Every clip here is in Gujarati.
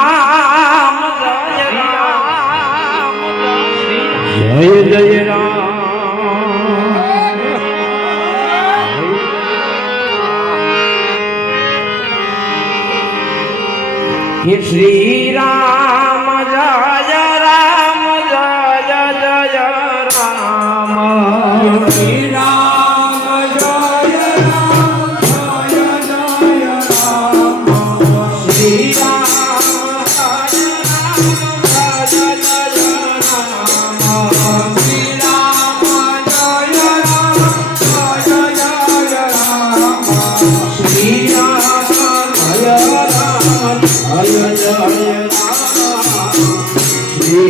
રામ જય રામ જય જય રામ હે શ્રી રામ જય રામ જય જય રામ શ્રી રામ જય રામ જય જય રામ શ્રી રામ જય રામ જય જય રામ શ્રી રામ જય રામ જય જય રામ શ્રી રામ જય રામ જય જય રામ શ્રી રામ જય રામ જય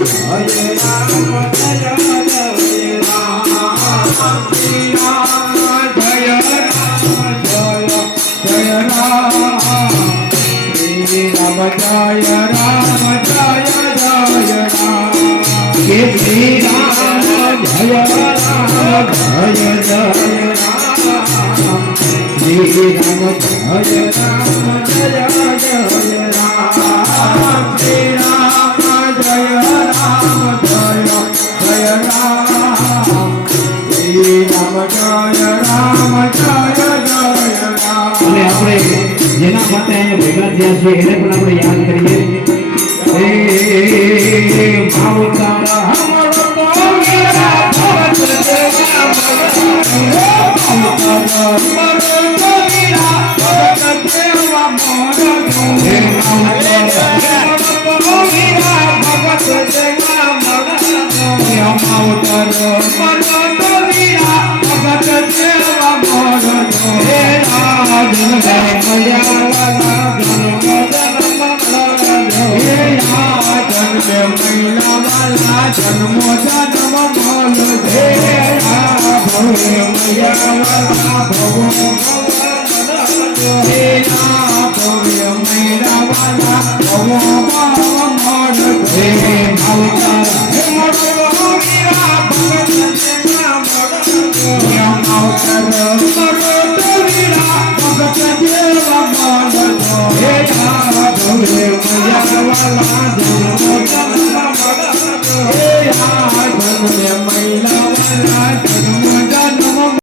જય રામ શ્રી રામ જય રામ જય જય રામ શ્રી રામ જય રામ જય જય રામ કે શ્રી રામ જય રામ જય જય રામ શ્રી રામ જય રામ જય જય રામ શ્રી રામ જય રામ જય જય રામ શ્રી રામ જય રામ જય જય રામ અને આપણે જેના માટે અહીંયા ભેગા થયા છે એને પણ આપણે યાદ કરીએ હે માવતારા હમરો તો વીરા ભવત દેવા માવતારા હમરો તો વીરા ભવત દેવા મોરો હે માવતારા હમરો તો વીરા ભવત દેવા મોરો હે માવતારા હમરો તો વીરા ભવત દેવા મોરો હે રાજન મયાવાલા જન્મો જન્મ બોલ હે ભવે મયાવાલા ભવો હે ભવે મયાવાલા ભવો મોડ હે માવતારા હે મોડો વીરા ભગત દેવા મોડ હે માવતારા મોડો વીરા ભગત દેવા મોડ હે ભવે મયાવાલા